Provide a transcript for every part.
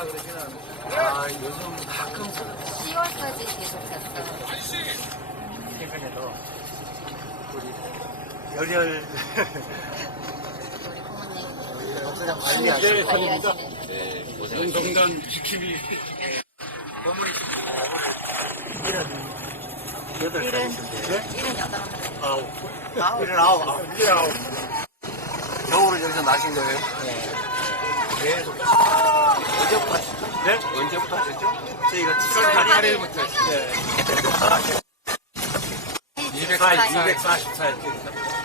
하라 그러지는 아, 요즘 가끔 10월까지 계속 잤어요. 최근에도 우리 열혈 우리 부모님 목사장 관리하시고 네, 운동단 지킴이. 건물이 여덟 살이신데 78. 일흔아홉 겨울을 여기서 나신 거예요? 네. 계속 언제부터 하셨죠? 네? 언제부터 하셨죠? 저희가 7월 8일부터 했어요. 244일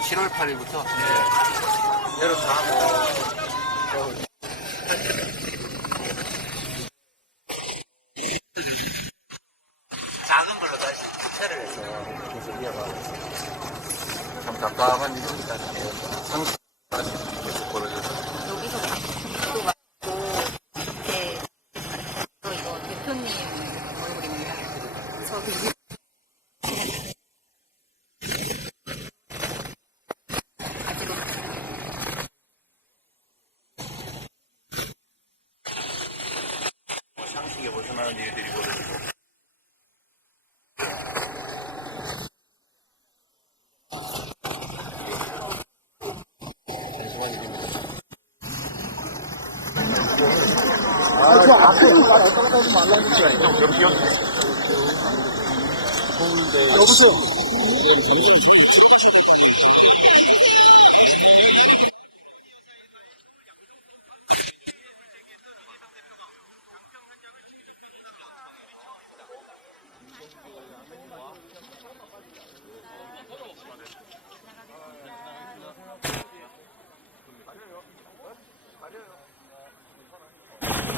7월 8일부터 네. 여름 다 하고 겨울 작은 걸로 다시 주차를 해서 계속 이어가고 있습니다. 참 답답한 일입니다. 상승 계속 벌어져서 여기서 밥도 맞고, 이렇게, 또 이거 대표님 얼굴입니다. 저기. 아직은 상식에 벗어나는 일들이 벌어지고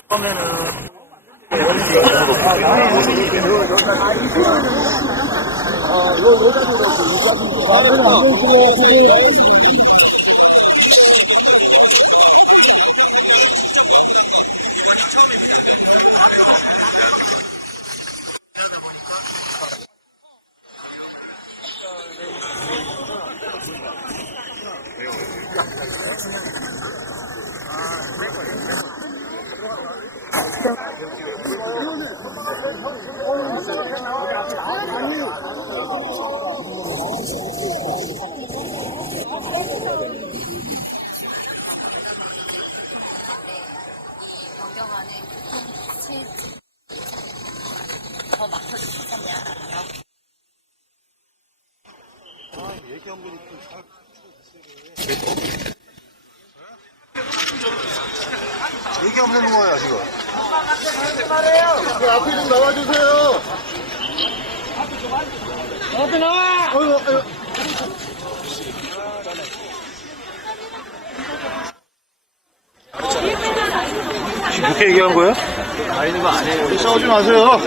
처음에는 병안에 더 막혀서 싶었냐? 이게 없는 거예요 지금. 앞에 좀 나와주세요. 앞에 나와. 그렇게 얘기한 거예요? 아니는 거 아니에요. 싸우지 마세요.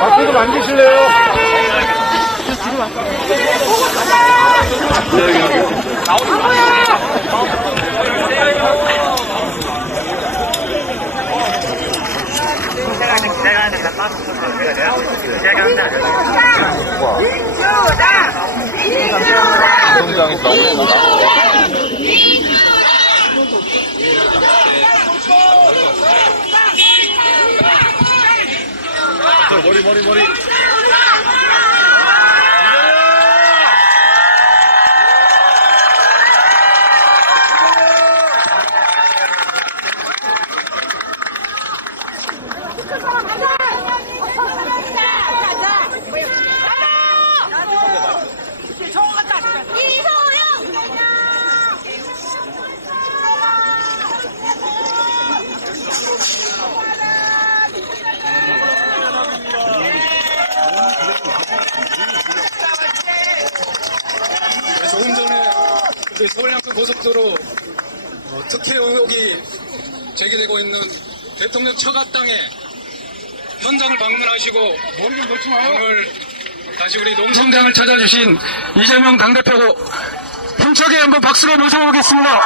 앞에도 만지실래요? 머리. 조금 전에 서울양평 고속도로 특혜 의혹이 제기되고 있는 대통령 처가 땅에 현장을 방문하시고 오늘 다시 우리 농성장을 찾아주신 이재명 당대표고 힘차게 한번 박수로 모셔보겠습니다.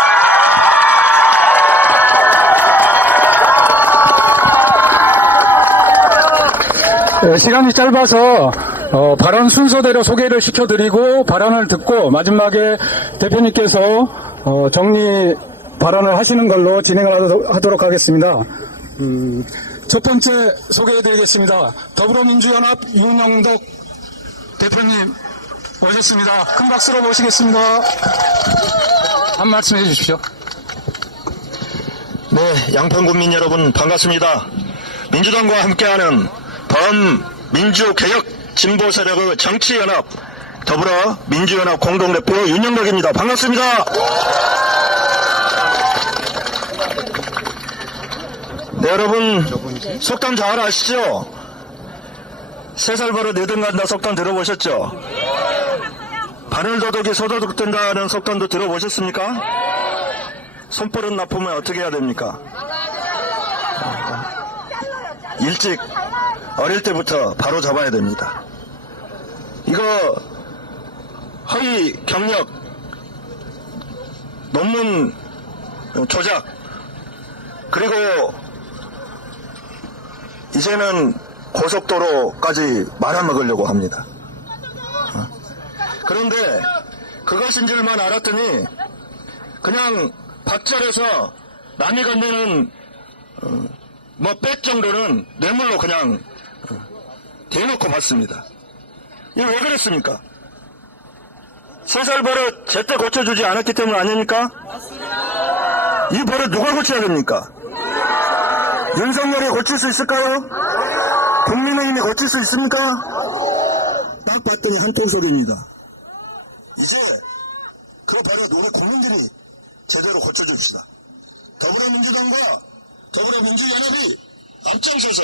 시간이 짧아서 발언 순서대로 소개를 시켜드리고 발언을 듣고 마지막에 대표님께서 정리 발언을 하시는 걸로 진행을 하도록 하겠습니다. 첫 번째 소개해드리겠습니다. 더불어민주연합 윤영덕 대표님 오셨습니다. 큰 박수로 모시겠습니다. 한 말씀 해주십시오. 네, 양평군민 여러분 반갑습니다. 민주당과 함께하는 범민주개혁 진보세력의 정치연합 더불어민주연합 공동대표 윤영덕입니다. 반갑습니다. 네, 여러분 속담 잘 아시죠? 3살 버릇 내등 간다 속담 들어보셨죠? 바늘도둑이 소도둑된다는 속담도 들어보셨습니까? 손버릇 나쁘면 어떻게 해야 됩니까? 일찍 어릴 때부터 바로 잡아야 됩니다. 이거 허위 경력, 논문 조작, 그리고 이제는 고속도로까지 말아먹으려고 합니다. 그런데 그것인 줄만 알았더니 그냥 박절해서 남이 건네는 백 정도는 뇌물로 그냥 대놓고 받습니다. 이거 왜 그랬습니까? 3살 버릇 제때 고쳐주지 않았기 때문 아닙니까? 이 버릇 누가 고쳐야 됩니까? 윤석열이 고칠 수 있을까요? 국민의힘이 고칠 수 있습니까? 딱 봤더니 한통속입니다. 이제 그 버릇 우리 국민들이 제대로 고쳐줍시다. 더불어민주당과 더불어민주연합이 앞장서서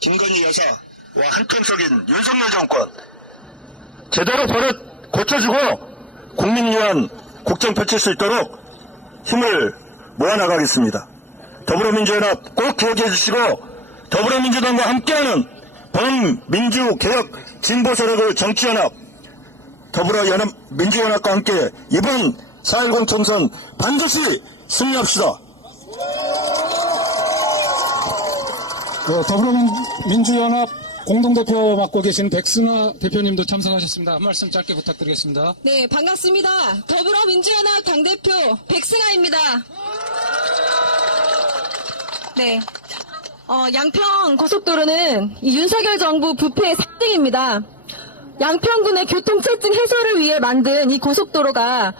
김건희 여사와 한통속인 윤석열 정권 제대로 버릇 고쳐주고 국민 위한 국정 펼칠 수 있도록 힘을 모아나가겠습니다. 더불어민주연합 꼭 기억해 주시고 더불어민주당과 함께하는 범민주개혁 진보세력의 정치연합 더불어민주연합과 함께 이번 4.10 총선 반드시 승리합시다. 더불어민주연합 공동대표 맡고 계신 백승아 대표님도 참석하셨습니다. 한 말씀 짧게 부탁드리겠습니다. 네, 반갑습니다. 더불어민주연합 당대표 백승아입니다. 네, 양평 고속도로는 이 윤석열 정부 부패의 상징입니다. 양평군의 교통체증 해소를 위해 만든 이 고속도로가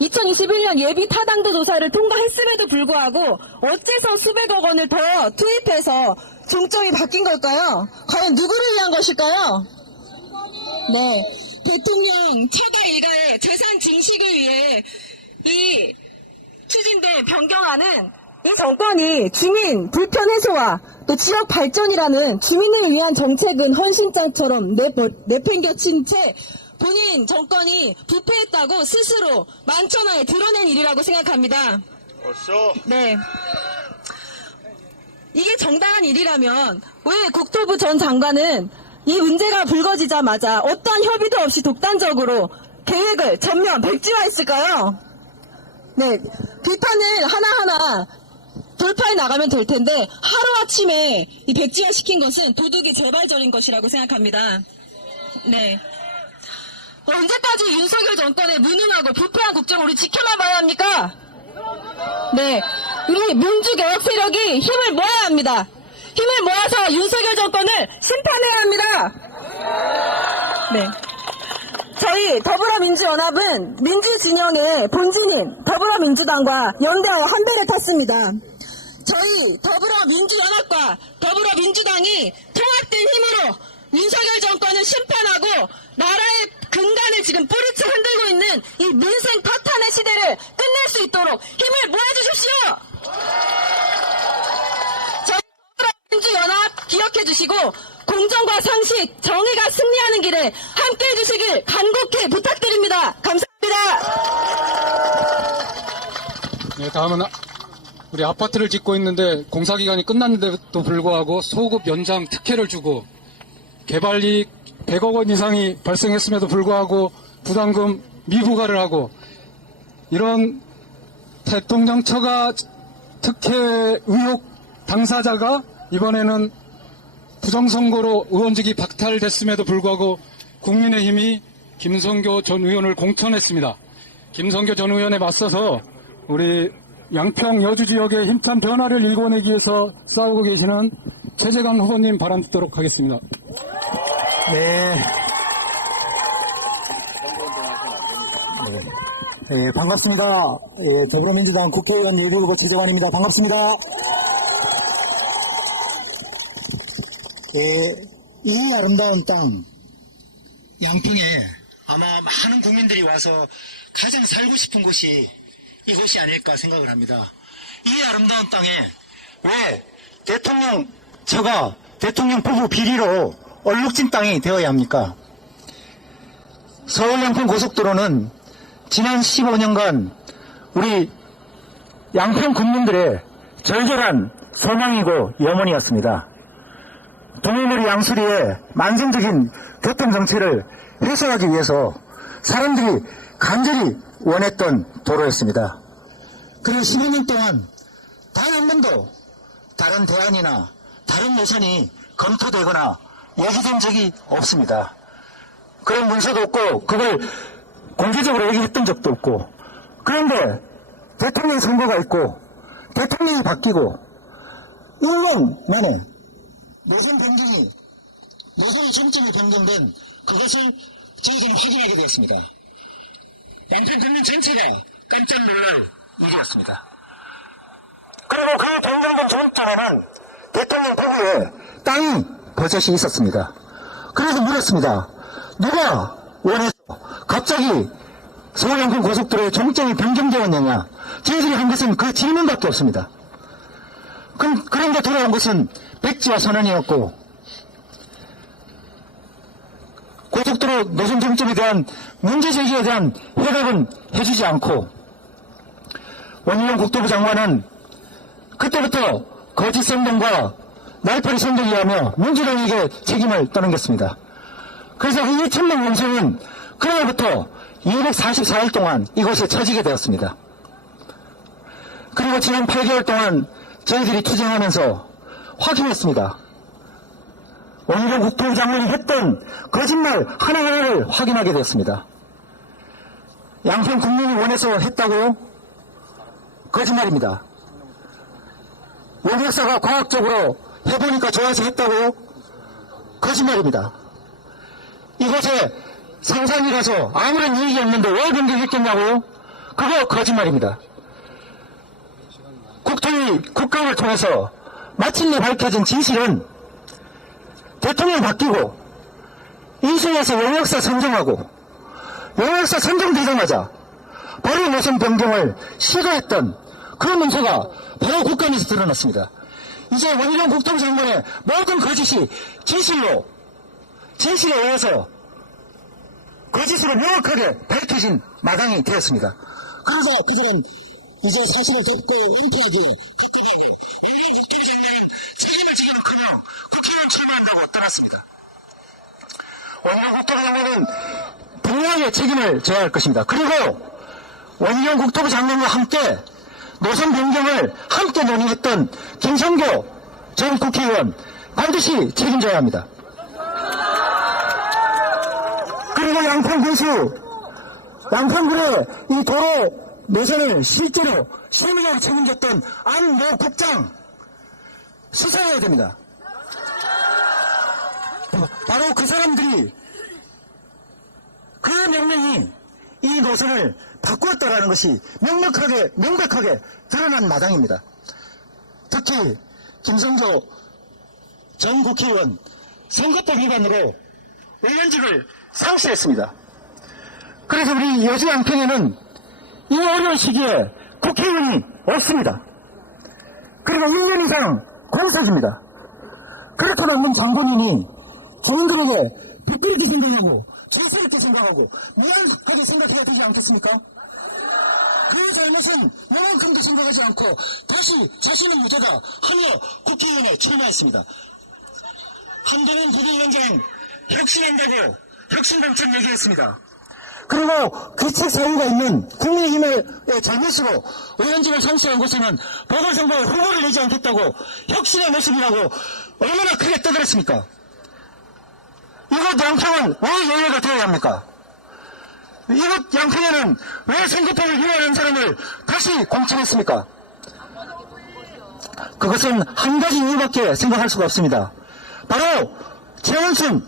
2021년 예비 타당도 조사를 통과했음에도 불구하고 어째서 수백억 원을 더 투입해서 종점이 바뀐 걸까요? 과연 누구를 위한 것일까요? 네, 대통령 처가 일가의 재산 증식을 위해 이 추진된 변경안은 이 정권이 주민 불편 해소와 또 지역 발전이라는 주민을 위한 정책은 헌신장처럼 내팽겨친 채 본인 정권이 부패했다고 스스로 만천하에 드러낸 일이라고 생각합니다. 네. 이게 정당한 일이라면 왜 국토부 전 장관은 이 문제가 불거지자마자 어떠한 협의도 없이 독단적으로 계획을 전면 백지화했을까요? 네. 비판을 하나하나 돌파해 나가면 될 텐데 하루아침에 이 백지화시킨 것은 도둑이 재발절인 것이라고 생각합니다. 네. 언제까지 윤석열 정권의 무능하고 부패한 국정을 우리 지켜만 봐야 합니까? 네, 우리 민주개혁 세력이 힘을 모아야 합니다. 힘을 모아서 윤석열 정권을 심판해야 합니다. 네, 저희 더불어민주연합은 민주진영의 본진인 더불어민주당과 연대하여 한 배를 탔습니다. 저희 더불어민주연합과 더불어민주당이 통합된 힘으로 윤석열 정권을 심판하고 나라의 근간을 지금 뿌리째 흔들고 있는 이 민생 파탄의 시대를 끝낼 수 있도록 힘을 모아주십시오. 저희 더불어민주연합 기억해 주시고 공정과 상식, 정의가 승리하는 길에 함께해 주시길 간곡히 부탁드립니다. 감사합니다. 네, 다음은 우리 아파트를 짓고 있는데 공사기간이 끝났는데도 불구하고 소급 연장 특혜를 주고 개발이익 100억 원 이상이 발생했음에도 불구하고 부담금 미부과를 하고 이런 대통령 처가 특혜 의혹 당사자가 이번에는 부정선거로 의원직이 박탈됐음에도 불구하고 국민의힘이 김성교 전 의원을 공천했습니다. 김성교 전 의원에 맞서서 우리 양평 여주 지역의 힘찬 변화를 일궈내기 위해서 싸우고 계시는 최재강 후보님 발언 듣도록 하겠습니다. 네, 반갑습니다. 더불어민주당 국회의원 예비후보 최재관입니다. 반갑습니다. 이 아름다운 땅, 양평에 아마 많은 국민들이 와서 가장 살고 싶은 곳이 이곳이 아닐까 생각을 합니다. 이 아름다운 땅에 왜 대통령 처가 대통령 부부 비리로 얼룩진 땅이 되어야 합니까? 서울 양평 고속도로는 지난 15년간 우리 양평 국민들의 절절한 소망이고 염원이었습니다. 동해머리 양수리의 만성적인 교통정체를 해소하기 위해서 사람들이 간절히 원했던 도로였습니다. 그리고 15년 동안 단 한 번도 다른 대안이나 다른 노선이 검토되거나 얘기된 적이 없습니다. 그런 문서도 없고 그걸 공개적으로 얘기했던 적도 없고, 그런데 대통령 선거가 있고 대통령이 바뀌고 1년 만에 노선 변경이, 노선의 정점이 변경된 그것을 저희들은 확인하게 되었습니다. 양평 국민 전체가 깜짝 놀랄 일이었습니다. 그리고 그 변경된 정점에는 대통령 부부의 땅이 버젓이 있었습니다. 그래서 물었습니다. 누가 원해서 갑자기 서울 양평 고속도로의 정점이 변경되었느냐? 저희들이 한 것은 그 질문밖에 없습니다. 그런데 돌아온 것은 백지와 선언이었고, 고속도로 노선 정점에 대한 문제 제기에 대한 해답은 해주지 않고, 원희룡 국토부 장관은 그때부터 거짓 선동과 날파리 선동이 하며 민주당에게 책임을 떠넘겼습니다. 그래서 이 2천명 용성은 그날부터 244일 동안 이곳에 처지게 되었습니다. 그리고 지난 8개월 동안 저희들이 투쟁하면서 확인했습니다. 원희룡 국토부 장관이 했던 거짓말 하나하나를 확인하게 되었습니다. 양평 국민이 원해서 했다고요? 거짓말입니다. 원역사가 과학적으로 해보니까 좋아서 했다고요? 거짓말입니다. 이곳에 상상이라서 아무런 이익이 없는데 왜 변경했겠냐고요? 그거 거짓말입니다. 국감을 통해서 마침내 밝혀진 진실은 대통령이 바뀌고 인수위에서 용역사 선정하고 용역사 선정되자마자 바로 노선 변경을 시도했던 그 문서가 바로 국감에서 드러났습니다. 이제 원희룡 국토부 장관의 모든 거짓이 진실에 의해서 거짓으로 명확하게 밝혀진 마당이 되었습니다. 그래서 그들은 이제 사실을 덮고 은폐하기 국감하고 원희룡 국토부 장관은 책임을 지기는커녕 국회의원 출마한다고 떠났습니다. 원희룡 국토부 장관은 분명하게 책임을 져야 할 것입니다. 그리고 원희룡 국토부 장관과 함께 노선 변경을 함께 논의했던 김성교 전 국회의원 반드시 책임져야 합니다. 그리고 양평군의 이 도로 노선을 실제로 실무적으로 책임졌던 안모 국장 수사해야 됩니다. 바로 그 사람들이, 그 명령이 이 노선을 바꾸었다라는 것이 명백하게 드러난 마당입니다. 특히 김성조 전 국회의원 선거법 위반으로 의원직을 상실했습니다. 그래서 우리 여주 양평에는 이 어려운 시기에 국회의원이 없습니다. 그리고 1년 이상 공석입니다. 그렇게 남는 장본인이 주민들에게 부끄럽게 생각하고 죄스럽게 생각하고 미안하게 생각해야 되지 않겠습니까? 그 잘못은 요만큼도 생각하지 않고 다시 자신은 무죄다 하며 국회의원에 출마했습니다. 한동훈 부위원장 혁신한다고 혁신공천 얘기했습니다. 그리고 규칙 사유가 있는 국민의힘의 잘못으로 의원직을 상실한 곳에는 보궐선거에 후보를 내지 않겠다고 혁신의 모습이라고 얼마나 크게 떠들었습니까? 이것 양평은 왜 예외가 되어야 합니까? 이것 양평에는 왜 선거법을 위반하는 사람을 다시 공천했습니까? 그것은 한 가지 이유밖에 생각할 수가 없습니다. 바로 최원순,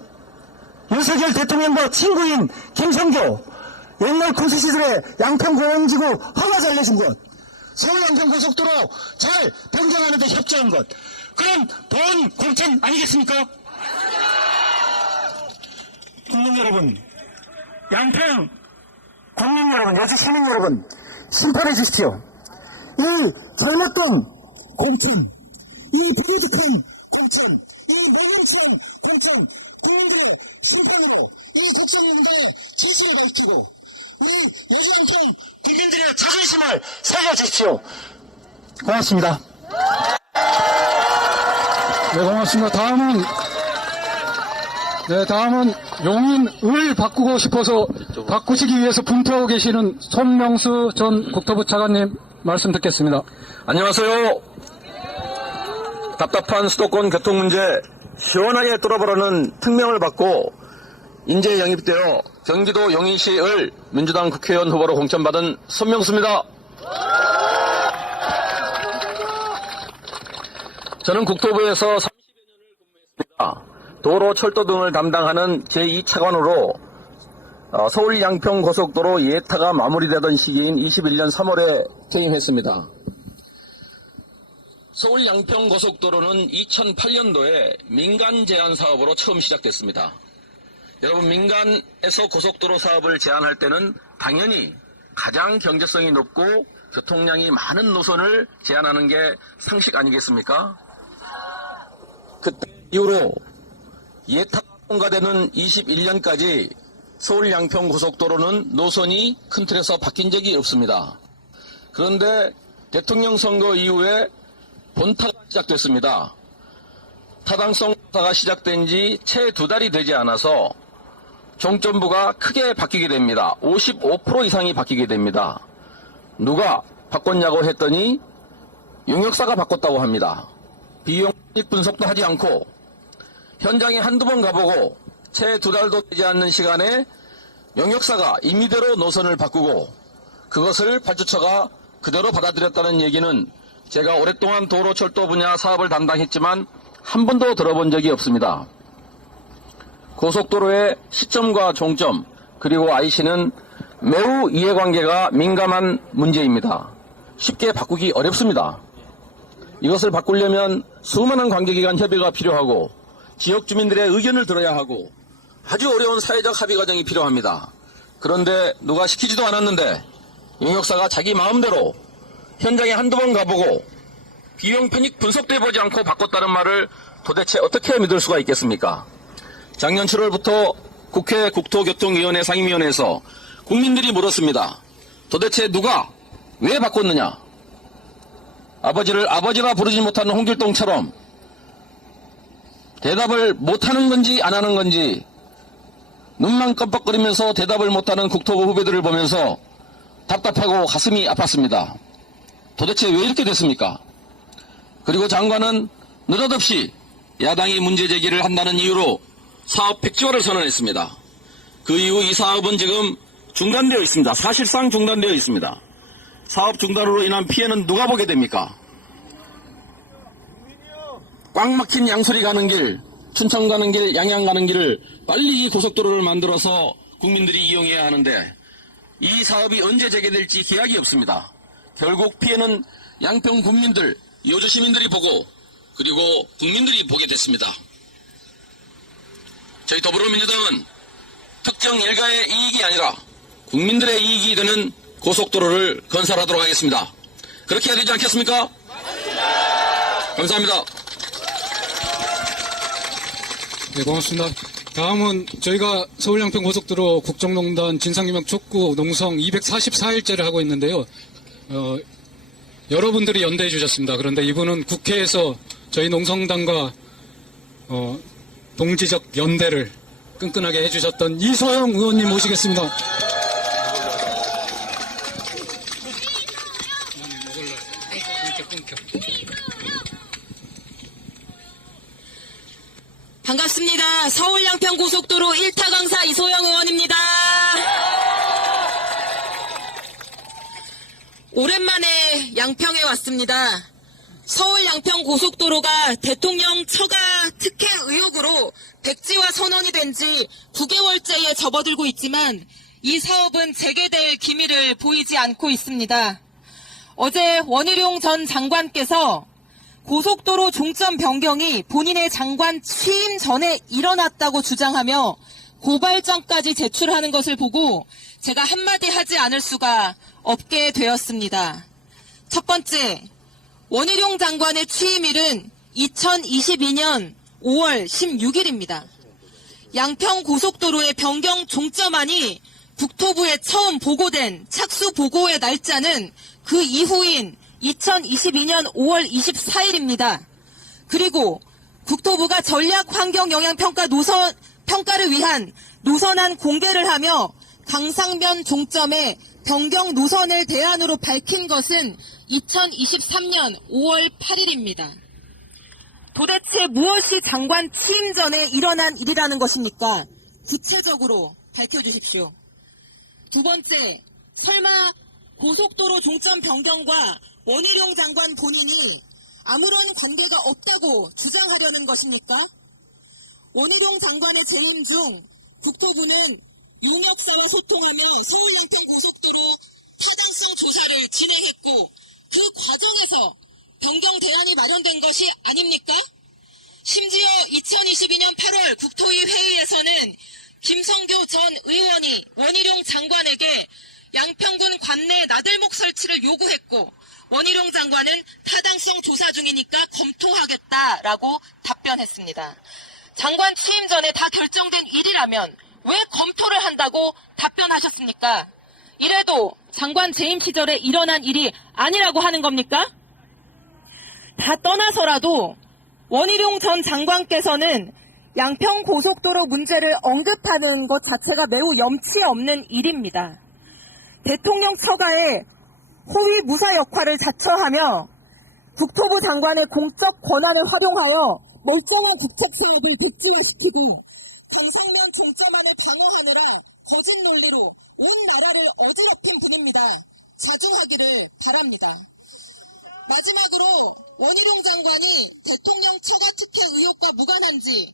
윤석열 대통령과 친구인 김성교, 옛날 군수 시절에 양평공원지구 허가 잘 내준 것, 서울 양평고속도로 잘 변경하는 데 협조한 것, 그럼 본 공천 아니겠습니까? 국민 여러분, 양평 국민 여러분, 여주 시민 여러분, 심판해 주십시오. 이 잘못된 공천, 이 부도덕한 공천, 이 모명성 공천, 국민들의 심판으로 이 국정농단의 진실을 밝히고 우리 여주 양평 국민들의 자존심을 살려주십시오. 고맙습니다. 네, 고맙습니다. 다음은 용인을 바꾸고 싶어서 바꾸시기 위해서 분투하고 계시는 손명수 전 국토부 차관님 말씀 듣겠습니다. 안녕하세요. 답답한 수도권 교통 문제 시원하게 뚫어보라는 특명을 받고 인재 영입되어 경기도 용인시을 민주당 국회의원 후보로 공천받은 손명수입니다. 저는 국토부에서 30여 년을 근무했습니다. 도로, 철도 등을 담당하는 제2차관으로 서울 양평 고속도로 예타가 마무리되던 시기인 21년 3월에 퇴임했습니다. 서울 양평 고속도로는 2008년도에 민간 제한 사업으로 처음 시작됐습니다. 여러분, 민간에서 고속도로 사업을 제한할 때는 당연히 가장 경제성이 높고 교통량이 많은 노선을 제한하는 게 상식 아니겠습니까? 그때 이후로 예타가 통과되는 21년까지 서울 양평 고속도로는 노선이 큰 틀에서 바뀐 적이 없습니다. 그런데 대통령 선거 이후에 본타가 시작됐습니다. 타당성 조사가 시작된 지 채 2달이 되지 않아서 종점부가 크게 바뀌게 됩니다. 55% 이상이 바뀌게 됩니다. 누가 바꿨냐고 했더니 용역사가 바꿨다고 합니다. 비용 분석도 하지 않고 현장에 한두 번 가보고 채 2달도 되지 않는 시간에 용역사가 임의대로 노선을 바꾸고 그것을 발주처가 그대로 받아들였다는 얘기는 제가 오랫동안 도로 철도 분야 사업을 담당했지만 한 번도 들어본 적이 없습니다. 고속도로의 시점과 종점 그리고 IC는 매우 이해관계가 민감한 문제입니다. 쉽게 바꾸기 어렵습니다. 이것을 바꾸려면 수많은 관계기관 협의가 필요하고 지역 주민들의 의견을 들어야 하고 아주 어려운 사회적 합의 과정이 필요합니다. 그런데 누가 시키지도 않았는데 용역사가 자기 마음대로 현장에 한두 번 가보고 비용 편익 분석도 해보지 않고 바꿨다는 말을 도대체 어떻게 믿을 수가 있겠습니까? 작년 7월부터 국회 국토교통위원회 상임위원회에서 국민들이 물었습니다. 도대체 누가 왜 바꿨느냐? 아버지를 아버지라 부르지 못하는 홍길동처럼 대답을 못하는 건지 안 하는 건지 눈만 깜빡거리면서 대답을 못하는 국토부 후배들을 보면서 답답하고 가슴이 아팠습니다. 도대체 왜 이렇게 됐습니까? 그리고 장관은 느닷없이 야당이 문제 제기를 한다는 이유로 사업 백지화를 선언했습니다. 그 이후 이 사업은 지금 중단되어 있습니다. 사실상 중단되어 있습니다. 사업 중단으로 인한 피해는 누가 보게 됩니까? 꽉 막힌 양소리 가는 길, 춘천 가는 길, 양양 가는 길을 빨리 이 고속도로를 만들어서 국민들이 이용해야 하는데 이 사업이 언제 재개될지 기약이 없습니다. 결국 피해는 양평 국민들, 여주 시민들이 보고 그리고 국민들이 보게 됐습니다. 저희 더불어민주당은 특정 일가의 이익이 아니라 국민들의 이익이 되는 고속도로를 건설하도록 하겠습니다. 그렇게 해야 되지 않겠습니까? 감사합니다. 네, 고맙습니다. 다음은 저희가 서울 양평 고속도로 국정농단 진상규명 촉구 농성 244일째를 하고 있는데요. 여러분들이 연대해 주셨습니다. 그런데 이분은 국회에서 저희 농성당과 동지적 연대를 끈끈하게 해주셨던 이소영 의원님 모시겠습니다. 반갑습니다. 서울 양평고속도로 1타 강사 이소영 의원입니다. 오랜만에 양평에 왔습니다. 서울 양평고속도로가 대통령 처가 특혜 의혹으로 백지화 선언이 된 지 9개월째에 접어들고 있지만 이 사업은 재개될 기미를 보이지 않고 있습니다. 어제 원희룡 전 장관께서 고속도로 종점 변경이 본인의 장관 취임 전에 일어났다고 주장하며 고발장까지 제출하는 것을 보고 제가 한마디 하지 않을 수가 없게 되었습니다. 첫 번째, 원희룡 장관의 취임일은 2022년 5월 16일입니다. 양평 고속도로의 변경 종점안이 국토부에 처음 보고된 착수 보고의 날짜는 그 이후인 2022년 5월 24일입니다. 그리고 국토부가 전략환경영향평가 평가를 위한 노선안 공개를 하며 강상면 종점에 변경 노선을 대안으로 밝힌 것은 2023년 5월 8일입니다. 도대체 무엇이 장관 취임 전에 일어난 일이라는 것입니까? 구체적으로 밝혀주십시오. 두 번째, 설마 고속도로 종점 변경과 원희룡 장관 본인이 아무런 관계가 없다고 주장하려는 것입니까? 원희룡 장관의 재임 중 국토부는 용역사와 소통하며 서울 양평 고속도로 타당성 조사를 진행했고 그 과정에서 변경 대안이 마련된 것이 아닙니까? 심지어 2022년 8월 국토위 회의에서는 김성교 전 의원이 원희룡 장관에게 양평군 관내 나들목 설치를 요구했고 원희룡 장관은 타당성 조사 중이니까 검토하겠다라고 답변했습니다. 장관 취임 전에 다 결정된 일이라면 왜 검토를 한다고 답변하셨습니까? 이래도 장관 재임 시절에 일어난 일이 아니라고 하는 겁니까? 다 떠나서라도 원희룡 전 장관께서는 양평 고속도로 문제를 언급하는 것 자체가 매우 염치 없는 일입니다. 대통령 처가의 호위 무사 역할을 자처하며 국토부 장관의 공적 권한을 활용하여 멀쩡한 국책 사업을 백지화시키고 강상면 종점안을 방어하느라 거짓 논리로 온 나라를 어지럽힌 분입니다. 자중하기를 바랍니다. 마지막으로 원희룡 장관이 대통령 처가 특혜 의혹과 무관한지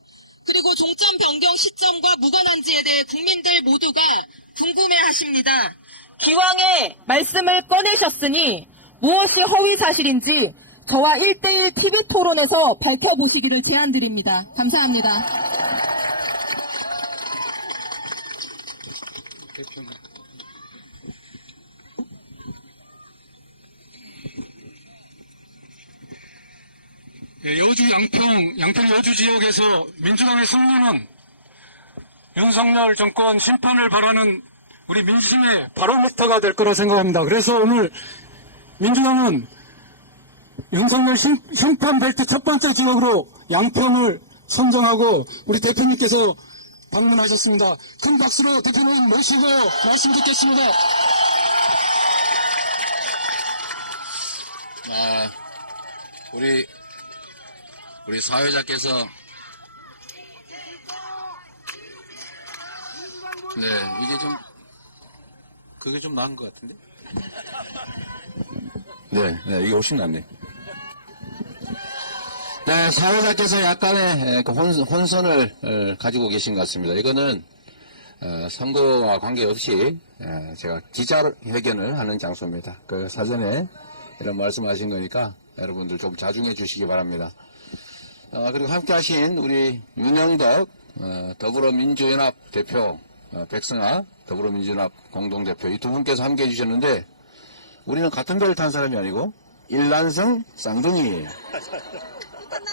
그리고 종점 변경 시점과 무관한지에 대해 국민들 모두가 궁금해하십니다. 기왕에 말씀을 꺼내셨으니 무엇이 허위 사실인지 저와 1대1 TV 토론에서 밝혀보시기를 제안드립니다. 감사합니다. 여주 양평 여주 지역에서 민주당의 승리는 윤석열 정권 심판을 바라는 우리 민심의 바로미터가 될 거라 생각합니다. 그래서 오늘 민주당은 윤석열 심판 벨트 첫 번째 지역으로 양평을 선정하고 우리 대표님께서 방문하셨습니다. 큰 박수로 대표님 모시고 말씀 듣겠습니다. 우리 사회자께서 이게 좀 그게 좀 나은 것 같은데? 네, 이게 훨씬 낫네. 네, 사회자께서 약간의 혼선을 가지고 계신 것 같습니다. 이거는 선거와 관계없이 제가 기자회견을 하는 장소입니다. 그 사전에 이런 말씀하신 거니까 여러분들 좀 자중해 주시기 바랍니다. 그리고 함께 하신 우리 윤영덕 더불어민주연합 대표, 백승아 더불어민주연합 공동대표 이 두 분께서 함께 해주셨는데 우리는 같은 배를 탄 사람이 아니고 일란성 쌍둥이에요.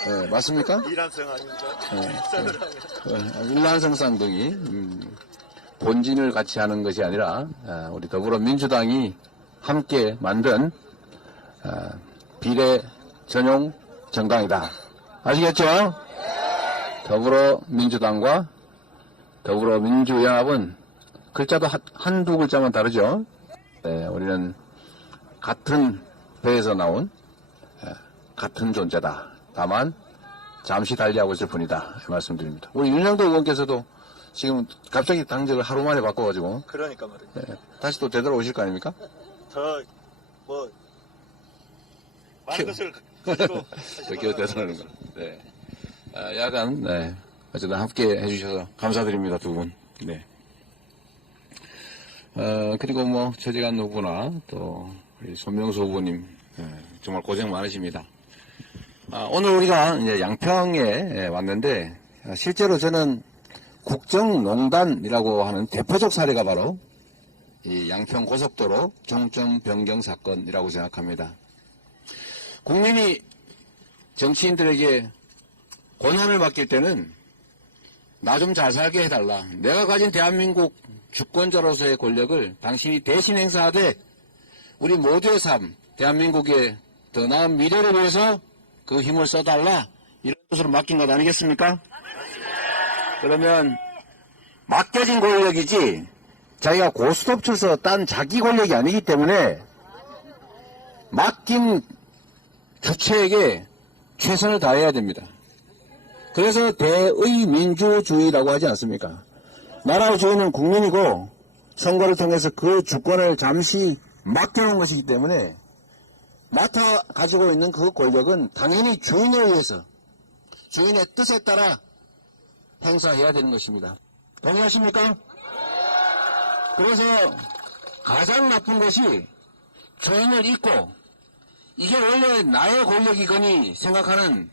네, 맞습니까? 일란성 아닙니까? 일란성 쌍둥이. 본진을 같이 하는 것이 아니라 우리 더불어민주당이 함께 만든 비례 전용 정당이다. 아시겠죠? 더불어민주당과 더불어민주연합은 글자도 한두 글자만 다르죠. 네, 우리는 같은 배에서 나온 같은 존재다. 다만 잠시 달리하고 있을 뿐이다. 말씀드립니다. 우리 윤영도 의원께서도 지금 갑자기 당적을 하루 만에 바꿔가지고 그러니까 말이에요. 네, 다시 또 되돌아오실 거 아닙니까? 많은 것을 가지고 이렇게 되돌아오는 거. 네. 야간 네. 어쨌든 함께 해주셔서 감사드립니다. 두 분. 네. 그리고 뭐 최재관 후보나 또 우리 손명수 후보님 정말 고생 많으십니다. 오늘 우리가 이제 양평에 왔는데 실제로 저는 국정농단이라고 하는 대표적 사례가 바로 이 양평 고속도로 종점 변경 사건이라고 생각합니다. 국민이 정치인들에게 권한을 맡길 때는 나 좀 잘 살게 해달라. 내가 가진 대한민국 주권자로서의 권력을 당신이 대신 행사하되 우리 모두의 삶, 대한민국의 더 나은 미래를 위해서 그 힘을 써달라. 이런 것으로 맡긴 것 아니겠습니까? 그러면 맡겨진 권력이지 자기가 고스톱 쳐서 딴 자기 권력이 아니기 때문에 맡긴 주체에게 최선을 다해야 됩니다. 그래서 대의민주주의라고 하지 않습니까? 나라의 주인은 국민이고 선거를 통해서 그 주권을 잠시 맡겨놓은 것이기 때문에 맡아 가지고 있는 그 권력은 당연히 주인을 위해서 주인의 뜻에 따라 행사해야 되는 것입니다. 동의하십니까? 그래서 가장 나쁜 것이 주인을 잊고 이게 원래 나의 권력이거니 생각하는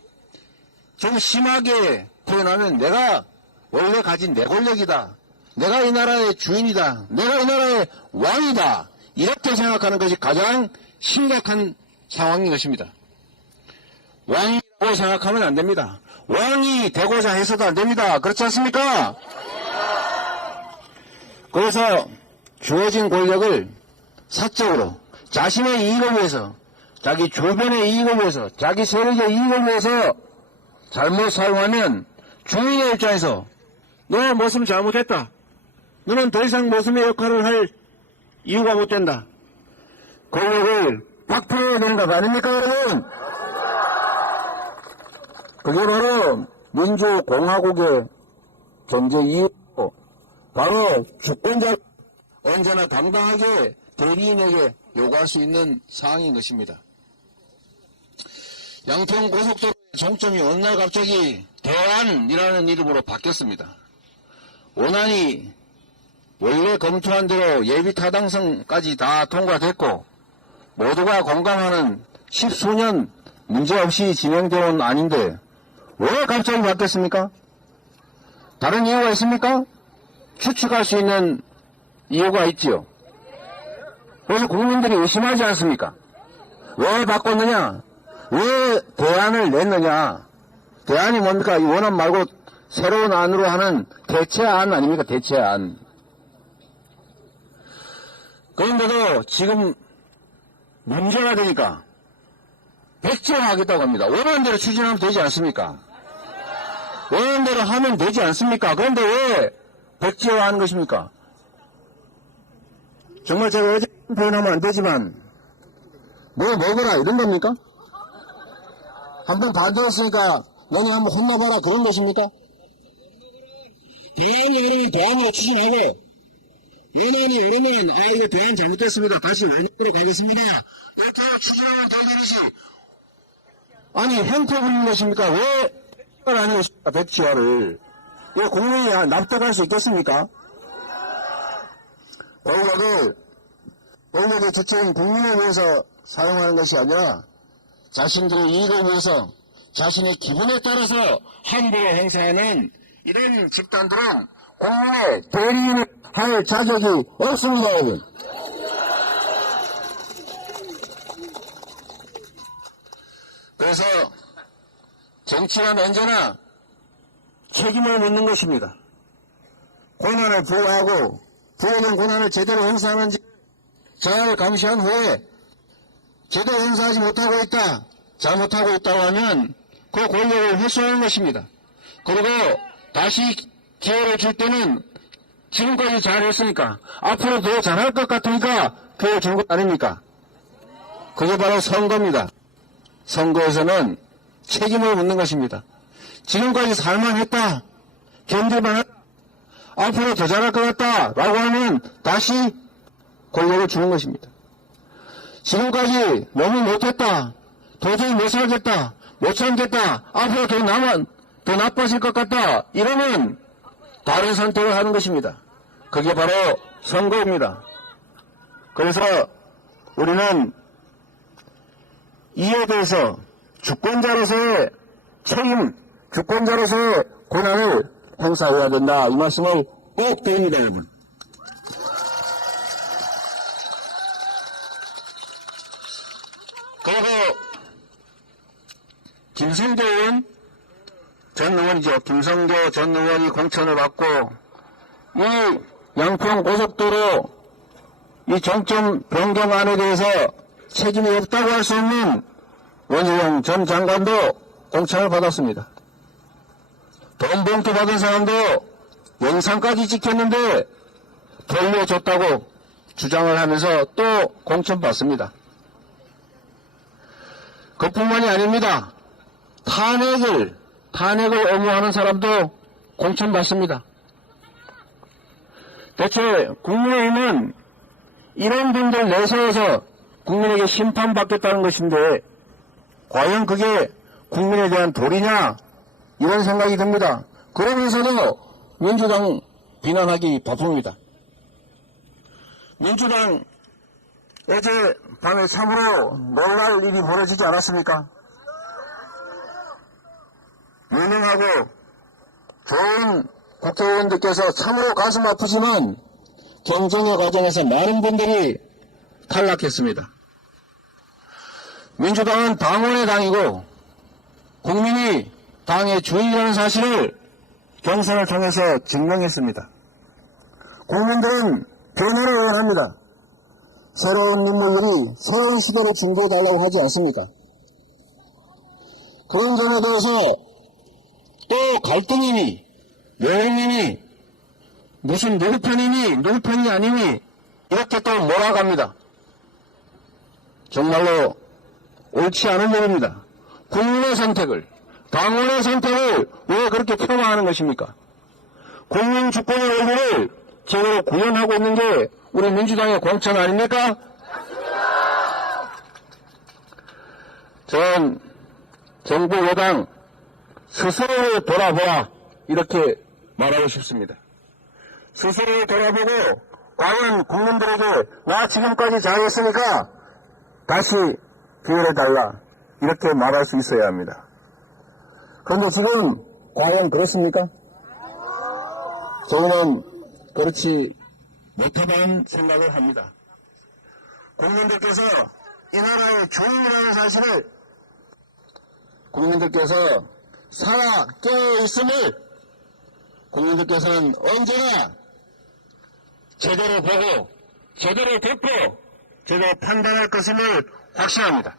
좀 심하게 표현하면 내가 원래 가진 내 권력이다. 내가 이 나라의 주인이다. 내가 이 나라의 왕이다. 이렇게 생각하는 것이 가장 심각한 상황인 것입니다. 왕이라고 생각하면 안 됩니다. 왕이 되고자 해서도 안 됩니다. 그렇지 않습니까? 그래서 주어진 권력을 사적으로 자신의 이익을 위해서 자기 주변의 이익을 위해서 자기 세력의 이익을 위해서 잘못 사용하면 주인의 입장에서 너 모습 잘못했다. 너는 더 이상 모습의 역할을 할 이유가 못 된다. 권력을 박탈해야 되는 것 아닙니까 여러분? 그게 바로 민주공화국의 존재 이유고 바로 주권자 언제나 당당하게 대리인에게 요구할 수 있는 사항인 것입니다. 양평 고속도로의 종점이 어느 날 갑자기 대안이라는 이름으로 바뀌었습니다. 원안이 원래 검토한 대로 예비 타당성까지 다 통과됐고 모두가 공감하는 10수년 문제없이 진행되는 안인데 왜 갑자기 바뀌었습니까? 다른 이유가 있습니까? 추측할 수 있는 이유가 있지요. 그래서 국민들이 의심하지 않습니까? 왜 바꿨느냐? 왜 대안을 냈느냐? 대안이 뭡니까? 이 원안 말고 새로운 안으로 하는 대체안 아닙니까? 대체안. 그런데도 지금 문제가 되니까 백지화하겠다고 합니다. 원하는 대로 추진하면 되지 않습니까? 원하는 대로 하면 되지 않습니까? 그런데 왜 백지화하는 것입니까? 정말 제가 어제 표현하면 안 되지만 뭐 먹어라 이런 겁니까? 한번 반대했으니까 너네 한번 혼나봐라 그런 것입니까? 대안이 그러면 대안으로 추진하고 원안이 이러면 이거 대안 잘못됐습니다. 다시 원안으로 가겠습니다. 이렇게 추진하면 되겠지. 아니 행태 부리는 것입니까? 왜 백지화를 하는 것입니까? 백지화를. 이거 국민이 납득할 수 있겠습니까? 권력의 주체인 국민을 위해서 사용하는 것이 아니라 자신들의 이익을 위해서 자신의 기분에 따라서 함부로 행사하는 이런 집단들은 국민의 대리인을 할 자격이 없습니다, 여러분. 그래서 정치는 언제나 책임을 묻는 것입니다. 권한을 부여하고 부여된 권한을 제대로 행사하는지 잘 감시한 후에 제대로 행사하지 못하고 있다, 잘못하고 있다고 하면 그 권력을 회수하는 것입니다. 그리고 다시 기회를 줄 때는 지금까지 잘했으니까 앞으로 더 잘할 것 같으니까 기회를 주는 것 아닙니까? 그게 바로 선거입니다. 선거에서는 책임을 묻는 것입니다. 지금까지 살만했다, 견딜만했다, 앞으로 더 잘할 것 같다 라고 하면 다시 권력을 주는 것입니다. 지금까지 너무 못했다, 도저히 못 살겠다, 못 참겠다, 앞으로 더 나빠질 것 같다 이러면 다른 선택을 하는 것입니다. 그게 바로 선거입니다. 그래서 우리는 이에 대해서 주권자로서의 책임, 주권자로서의 권한을 행사해야 된다 이 말씀을 꼭 드립니다, 여러분. 그리고 김성교 전 의원이죠. 김성교 전 의원이 공천을 받고 이 양평 고속도로 이 정점 변경안에 대해서 책임이 없다고 할 수 없는 원재영 전 장관도 공천을 받았습니다. 돈 봉투 받은 사람도 영상까지 찍혔는데 돌려줬다고 주장을 하면서 또 공천 받습니다. 그뿐만이 아닙니다. 탄핵을 엄호하는 사람도 공천 받습니다. 대체 국민의힘은 이런 분들 내세워서 국민에게 심판받겠다는 것인데 과연 그게 국민에 대한 도리냐 이런 생각이 듭니다. 그러면서도 민주당 비난하기 바쁩니다. 민주당 어제 밤에 참으로 놀랄 일이 벌어지지 않았습니까? 유능하고 좋은 국회의원들께서 참으로 가슴 아프지만 경쟁의 과정에서 많은 분들이 탈락했습니다. 민주당은 당원의 당이고 국민이 당의 주인이라는 사실을 경선을 통해서 증명했습니다. 국민들은 변화를 원합니다. 새로운 인물들이 새로운 시대를 준비해달라고 하지 않습니까? 그런 점에 대해서 또 갈등이니 여행이니 무슨 누구 편이니 누구 편이 아니니 이렇게 또 몰아갑니다. 정말로 옳지 않은 일입니다. 국민의 선택을, 당원의 선택을 왜 그렇게 폄하하는 것입니까? 국민 주권의 원리를 제대로 구현하고 있는 게 우리 민주당의 공천 아닙니까? 전 정부 여당 스스로를 돌아보라 이렇게 말하고 싶습니다. 스스로를 돌아보고 과연 국민들에게 나 지금까지 잘했으니까 다시 기회를 달라 이렇게 말할 수 있어야 합니다. 그런데 지금 과연 그렇습니까? 저는 그렇지 못하다는 생각을 합니다. 국민들께서 이 나라의 주인이라는 사실을 국민들께서 살아 깨어있음을 국민들께서는 언제나 제대로 보고 제대로 듣고 제대로 판단할 것임을 확신합니다.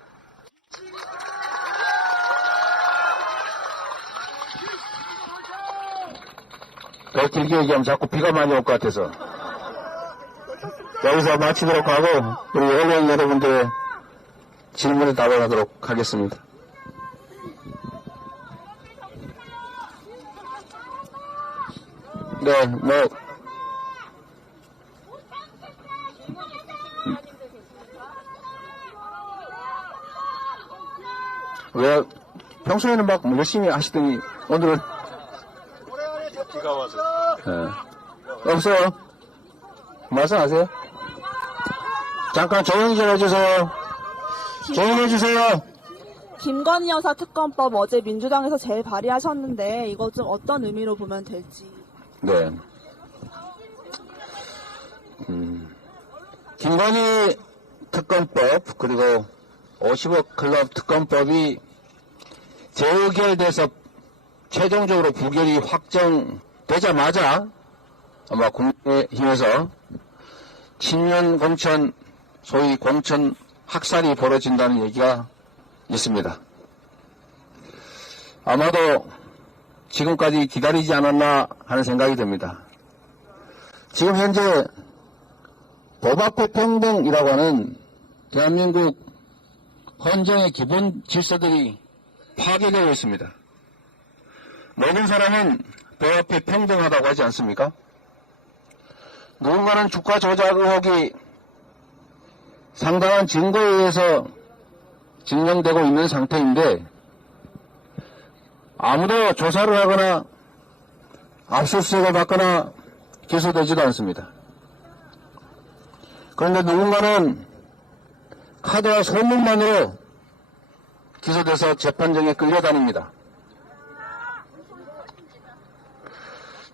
더 길게 얘기하면 자꾸 비가 많이 올 것 같아서 여기서 마치도록 하고 우리 언론 여러분들의 질문에 답변하도록 하겠습니다. 네, 왜 평소에는 막 열심히 하시더니 오늘은 비가 와서. 없어요. 말씀하세요. 잠깐 조용히 좀 해주세요. 조용히 해주세요. 김건희 여사 특검법 어제 민주당에서 제일 발의하셨는데 이거 좀 어떤 의미로 보면 될지. 네. 김건희 특검법 그리고 50억 클럽 특검법이 재의결돼서 최종적으로 부결이 확정되자마자 아마 국민의힘에서 친윤 공천 소위 공천 학살이 벌어진다는 얘기가 있습니다. 아마도 지금까지 기다리지 않았나 하는 생각이 듭니다. 지금 현재 법 앞에 평등이라고 하는 대한민국 헌정의 기본 질서들이 파괴되어 있습니다. 모든 사람은 법 앞에 평등하다고 하지 않습니까? 누군가는 주가 조작 의혹이 상당한 증거에 의해서 증명되고 있는 상태인데 아무도 조사를 하거나 압수수색을 받거나 기소되지도 않습니다. 그런데 누군가는 카드와 소문만으로 기소돼서 재판정에 끌려다닙니다.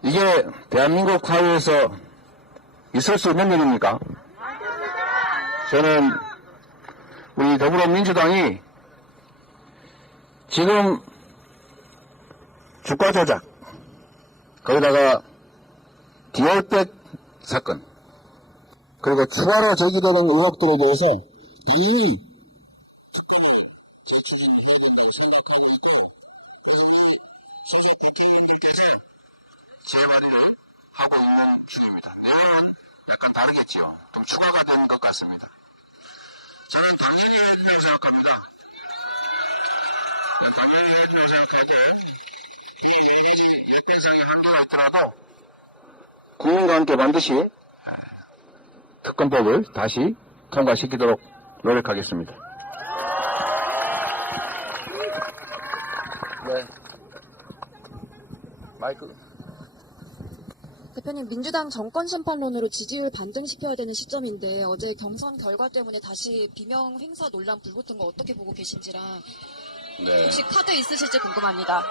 이게 대한민국 사회에서 있을 수 있는 일입니까? 저는 우리 더불어민주당이 지금 주가 조작, 거기다가 디올백 사건, 그리고 추가로 제기되는 의혹들에 대해서 이 재발의를 하고 있는 중입니다. 내용은 약간 다르겠죠. 좀 추가가 된 것 같습니다. 저는 당연히 했다고 생각합니다. 당연히 했다고 생각하고 이 일대상의 한도가 있더라도 국민과 함께 반드시 특검법을 다시 통과시키도록 노력하겠습니다. 네. 마이크. 대표님, 민주당 정권 심판론으로 지지율 반등시켜야 되는 시점인데 어제 경선 결과 때문에 다시 비명 행사 논란 불붙은 거 어떻게 보고 계신지랑 네. 혹시 카드 있으실지 궁금합니다.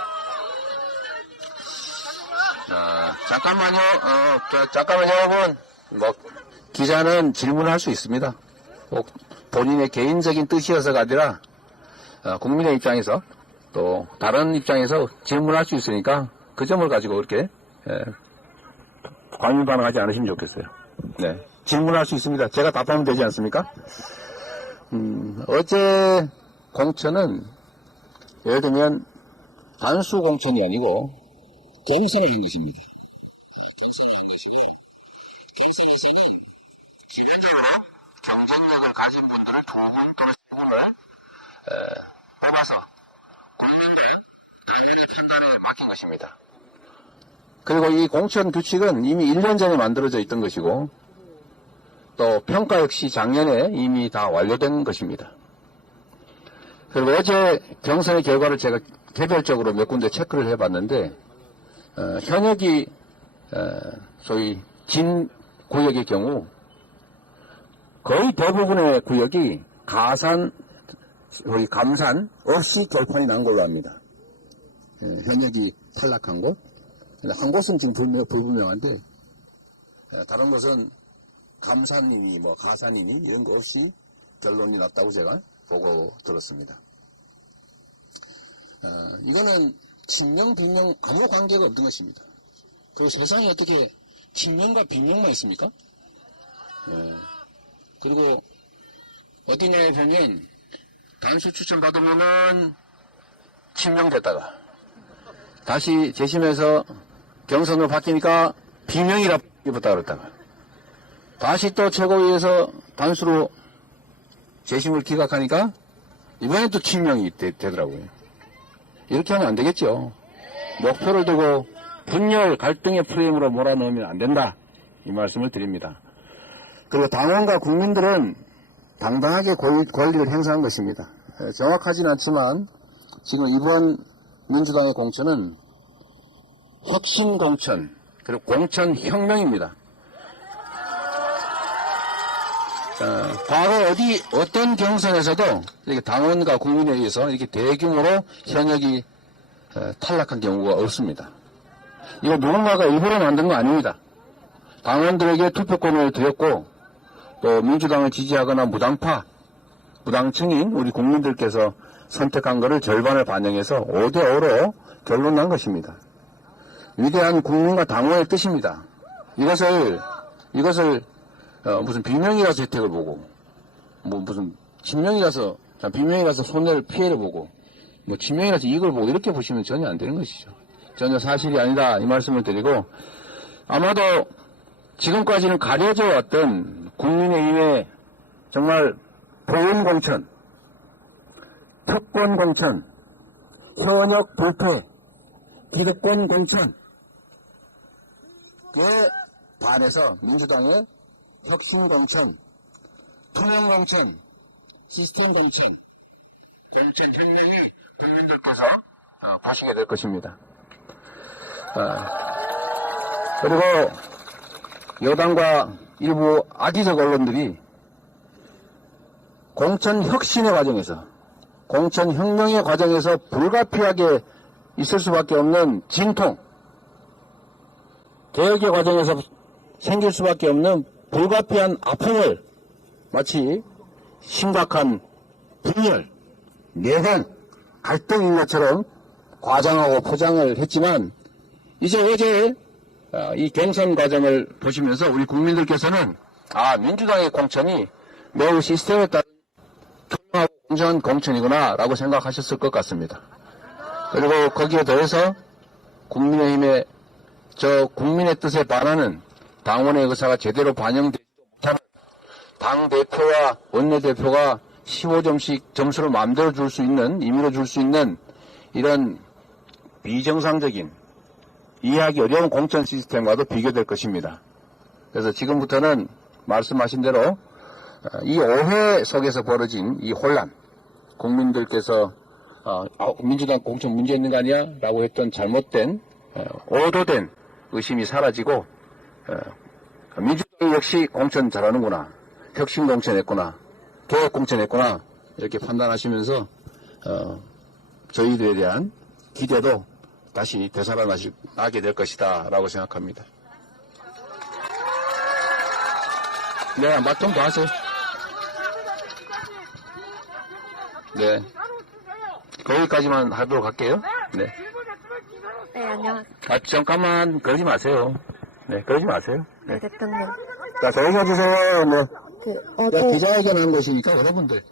잠깐만요. 잠깐만요, 여러분. 기자는 질문할 수 있습니다. 꼭 본인의 개인적인 뜻이어서가 아니라 국민의 입장에서 또 다른 입장에서 질문할 수 있으니까 그 점을 가지고 그렇게 관심 반응하지 않으시면 좋겠어요. 네, 질문할 수 있습니다. 제가 답하면 되지 않습니까? 어제 공천은 예를 들면 단수 공천이 아니고 경선을 한 것입니다. 경선을 한 것이고 경선에서는 기본적으로 경쟁력을 가진 분들을 2분 또는 3분을 뽑아서 국민과 당연의 판단에 맡긴 것입니다. 그리고 이 공천 규칙은 이미 1년 전에 만들어져 있던 것이고 또 평가 역시 작년에 이미 다 완료된 것입니다. 그리고 어제 경선의 결과를 제가 개별적으로 몇 군데 체크를 해봤는데 현역이 소위 진 구역의 경우 거의 대부분의 구역이 가산, 거의 감산 없이 결판이 난 걸로 합니다. 현역이 탈락한 곳, 한 곳은 지금 불분명한데 다른 곳은 감산이니 뭐 가산이니 이런 거 없이 결론이 났다고 제가 보고 들었습니다. 이거는 친명, 비명 아무 관계가 없는 것입니다. 그리고 세상에 어떻게 친명과 비명만 있습니까? 그리고 어디냐에 보면 단수 추천 받으면은 친명됐다가 다시 재심해서 경선으로 바뀌니까 비명이라 입었다 그랬다가 다시 또 최고위에서 단수로 재심을 기각하니까 이번엔 또 친명이 되더라고요. 이렇게 하면 안 되겠죠. 목표를 두고 분열, 갈등의 프레임으로 몰아넣으면 안 된다. 이 말씀을 드립니다. 그리고 당원과 국민들은 당당하게 권리를 행사한 것입니다. 정확하지는 않지만 지금 이번 민주당의 공천은 혁신 공천, 그리고 공천 혁명입니다. 과거 어떤 경선에서도 이렇게 당원과 국민에 의해서 이렇게 대규모로 현역이 탈락한 경우가 없습니다. 이거 누군가가 일부러 만든 거 아닙니다. 당원들에게 투표권을 드렸고 또 민주당을 지지하거나 무당층인 우리 국민들께서 선택한 것을 절반을 반영해서 5대5로 결론 난 것입니다. 위대한 국민과 당원의 뜻입니다. 이것을 무슨 비명이라 재택을 보고 뭐 무슨 친명이라서 비명이라서 손해를 피해를 보고 뭐 친명이라서 이익을 보고 이렇게 보시면 전혀 안 되는 것이죠. 전혀 사실이 아니다 이 말씀을 드리고 아마도 지금까지는 가려져 왔던 국민의힘의 정말 보훈공천, 특권공천, 현역 불패, 기득권공천 에 반해서 민주당의 혁신공천, 투명공천, 시스템공천, 공천 혁명이 국민들께서 보시게 될 것입니다. 그리고 여당과 일부 악의적 언론들이 공천 혁신의 과정에서, 공천 혁명의 과정에서 불가피하게 있을 수밖에 없는 진통, 개혁의 과정에서 생길 수밖에 없는 불가피한 아픔을 마치 심각한 분열, 내란, 갈등인 것처럼 과장하고 포장을 했지만 이제 어제 이 경선 과정을 보시면서 우리 국민들께서는 민주당의 공천이 매우 시스템에 따른 투명하고 공정한 공천이구나 라고 생각하셨을 것 같습니다. 그리고 거기에 더해서 국민의힘의 저 국민의 뜻에 반하는 당원의 의사가 제대로 반영되지 못하는 당대표와 원내대표가 15점씩 점수를 마음대로 줄 수 있는, 임의로 줄 수 있는 이런 비정상적인 이해하기 어려운 공천 시스템과도 비교될 것입니다. 그래서 지금부터는 말씀하신 대로 이 오해 속에서 벌어진 이 혼란, 국민들께서 민주당 공천 문제 있는 거 아니야? 라고 했던 잘못된 오도된 의심이 사라지고 민주당이 역시 공천 잘하는구나, 혁신 공천했구나, 개혁 공천했구나 이렇게 판단하시면서 저희들에 대한 기대도 다시 되살아나게 될 것이다 라고 생각합니다. 네, 말 좀 더 하세요. 네, 거기까지만 하도록 할게요. 네. 네, 안녕하세요. 잠깐만 그러지 마세요. 네, 그러지 마세요. 네, 대표님. 자, 저기 가주세요. 네. 어제 기자회견 하는 것이니까 여러분들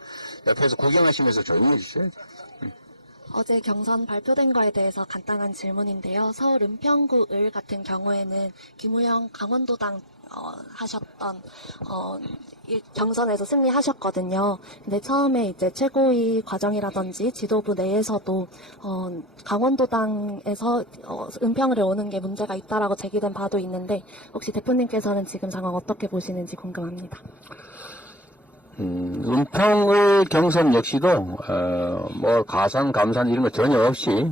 옆에서 구경하시면서 조용히 해주셔야죠. 어제 경선 발표된 거에 대해서 간단한 질문인데요. 서울 은평구 을 같은 경우에는 김우영 강원도당 하셨던 경선에서 승리하셨거든요. 근데 처음에 이제 최고위 과정이라든지 지도부 내에서도 강원도당에서 은평을 오는 게 문제가 있다라고 제기된 바도 있는데 혹시 대표님께서는 지금 상황 어떻게 보시는지 궁금합니다. 은평을 경선 역시도 뭐 가산, 감산 이런 거 전혀 없이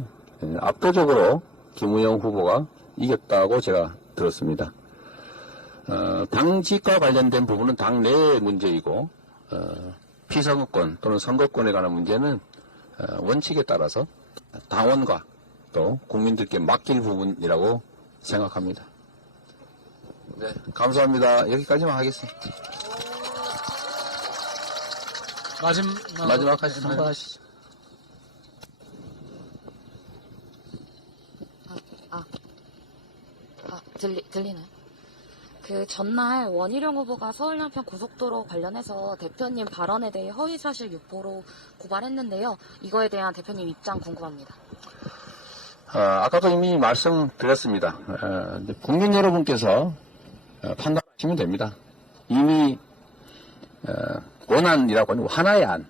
압도적으로 김우영 후보가 이겼다고 제가 들었습니다. 당직과 관련된 부분은 당 내의 문제이고 피선거권 또는 선거권에 관한 문제는 원칙에 따라서 당원과 또 국민들께 맡길 부분이라고 생각합니다. 네, 감사합니다. 여기까지만 하겠습니다. 마지막 한번 하시죠. 들리나요? 그 전날 원희룡 후보가 서울 양평 고속도로 관련해서 대표님 발언에 대해 허위사실 유포로 고발했는데요. 이거에 대한 대표님 입장 궁금합니다. 아까도 이미 말씀드렸습니다. 국민 여러분께서 판단하시면 됩니다. 이미 원안이라고 하는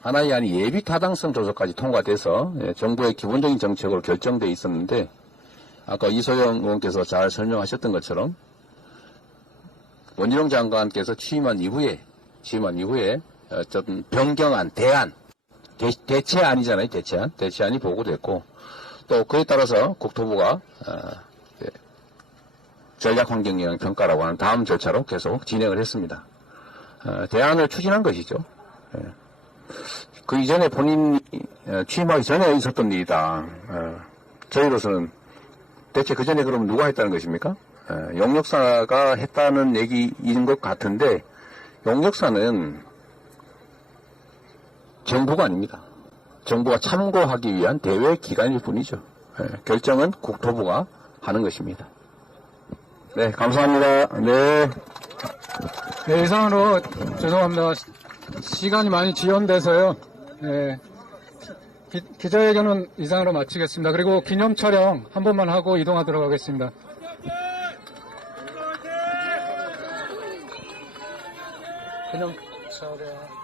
하나의 안이 예비 타당성 조사까지 통과돼서 정부의 기본적인 정책으로 결정돼 있었는데 아까 이소영 의원께서 잘 설명하셨던 것처럼 원희룡 장관께서 취임한 이후에 어떤 변경안, 대체안이잖아요. 대체안이 보고됐고 또 그에 따라서 국토부가 전략환경영향 평가라고 하는 다음 절차로 계속 진행을 했습니다. 대안을 추진한 것이죠. 그 이전에 본인이 취임하기 전에 있었던 일이다. 저희로서는 대체 그 전에 그러면 누가 했다는 것입니까? 용역사가 했다는 얘기인 것 같은데 용역사는 정부가 아닙니다. 정부가 참고하기 위한 대외 기관일 뿐이죠. 결정은 국토부가 하는 것입니다. 네, 감사합니다. 네. 네, 이상으로 죄송합니다. 시간이 많이 지연돼서요. 예, 기자회견은 이상으로 마치겠습니다. 그리고 기념 촬영 한 번만 하고 이동하도록 하겠습니다. 기념 촬영.